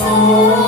Oh.